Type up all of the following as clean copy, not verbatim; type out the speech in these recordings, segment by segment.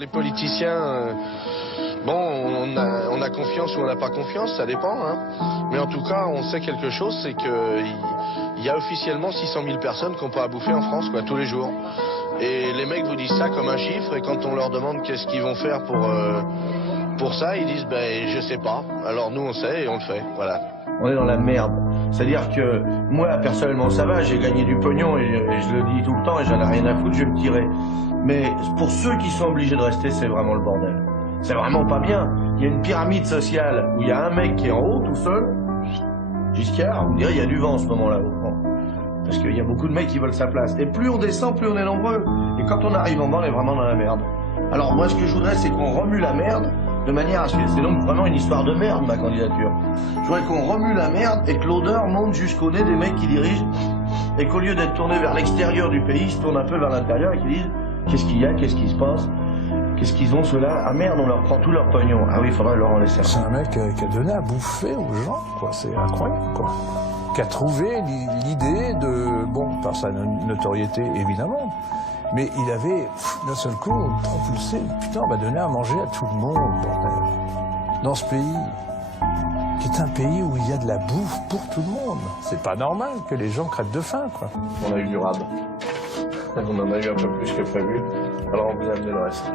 Les politiciens, on a confiance ou on n'a pas confiance, ça dépend. Hein. Mais en tout cas, on sait quelque chose, c'est qu'il y a officiellement 600 000 personnes qui n'ont pas à bouffer en France, quoi, tous les jours. Et les mecs vous disent ça comme un chiffre, et quand on leur demande qu'est-ce qu'ils vont faire pour ça, ils disent ben je sais pas. Alors nous on sait et on le fait, voilà. On est dans la merde. C'est-à-dire que moi, personnellement, ça va, j'ai gagné du pognon et je le dis tout le temps et j'en ai rien à foutre, je vais me tirer. Mais pour ceux qui sont obligés de rester, c'est vraiment le bordel. C'est vraiment pas bien. Il y a une pyramide sociale où il y a un mec qui est en haut tout seul, Giscard, vous me direz, il y a du vent en ce moment-là. Parce qu'il y a beaucoup de mecs qui veulent sa place. Et plus on descend, plus on est nombreux. Et quand on arrive en bas, on est vraiment dans la merde. Alors moi, ce que je voudrais, c'est qu'on remue la merde de manière à ce que... C'est donc vraiment une histoire de merde, ma candidature. Je voudrais qu'on remue la merde et que l'odeur monte jusqu'au nez des mecs qui dirigent et qu'au lieu d'être tournés vers l'extérieur du pays, ils se tournent un peu vers l'intérieur et qu'ils disent qu'est-ce qu'il y a, qu'est-ce qui se passe, qu'est-ce qu'ils ont ceux-là. Ah merde, on leur prend tout leur pognon. Ah oui, il faudrait leur en laisser. C'est un mec qui a donné à bouffer aux gens, quoi. C'est incroyable, quoi. Qui a trouvé l'idée de... Bon, par sa notoriété, évidemment. Mais il avait, d'un seul coup, propulsé, putain, on va donner à manger à tout le monde, bordel. Dans ce pays, qui est un pays où il y a de la bouffe pour tout le monde. C'est pas normal que les gens crèvent de faim, quoi. On a eu du rab. On en a eu un peu plus que prévu. Alors on vous a amené le reste.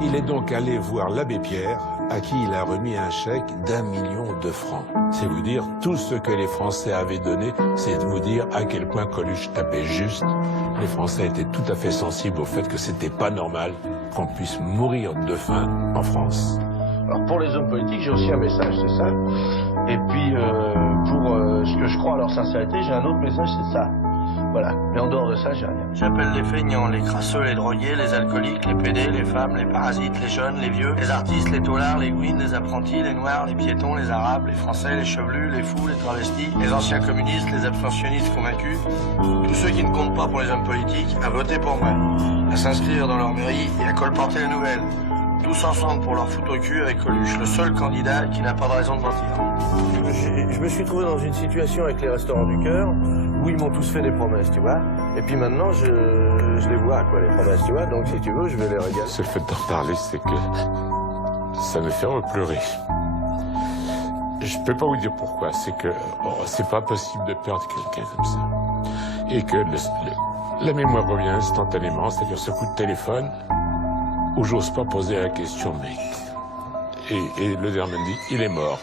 Il est donc allé voir l'abbé Pierre, à qui il a remis un chèque d'1 million de francs. C'est vous dire, tout ce que les Français avaient donné, c'est de vous dire à quel point Coluche tapait juste. Les Français étaient tout à fait sensibles au fait que c'était pas normal qu'on puisse mourir de faim en France. Alors pour les hommes politiques, j'ai aussi un message, c'est ça. Et puis pour ce que je crois à leur sincérité, j'ai un autre message, c'est ça. Voilà, mais en dehors de ça, j'ai rien. J'appelle les feignants, les crasseux, les drogués, les alcooliques, les pédés, les femmes, les parasites, les jeunes, les vieux, les artistes, les taulards, les gouines, les apprentis, les noirs, les piétons, les arabes, les français, les chevelus, les fous, les travestis, les anciens communistes, les abstentionnistes convaincus, tous ceux qui ne comptent pas pour les hommes politiques, à voter pour moi, à s'inscrire dans leur mairie et à colporter les nouvelles. Tous ensemble pour leur foutre au cul avec Coluche, le seul candidat qui n'a pas de raison de mentir. Je me suis trouvé dans une situation avec les Restaurants du Cœur où ils m'ont tous fait des promesses, tu vois. Et puis maintenant, je les vois, quoi, les promesses, tu vois. Donc si tu veux, je vais les régaler. C'est le fait d'en parler, c'est que ça me fait repleurer. Je peux pas vous dire pourquoi, c'est que c'est pas possible de perdre quelqu'un comme ça. Et que la mémoire revient instantanément, c'est-à-dire ce coup de téléphone, où j'ose pas poser la question, mais... Et le dernier me dit, il est mort.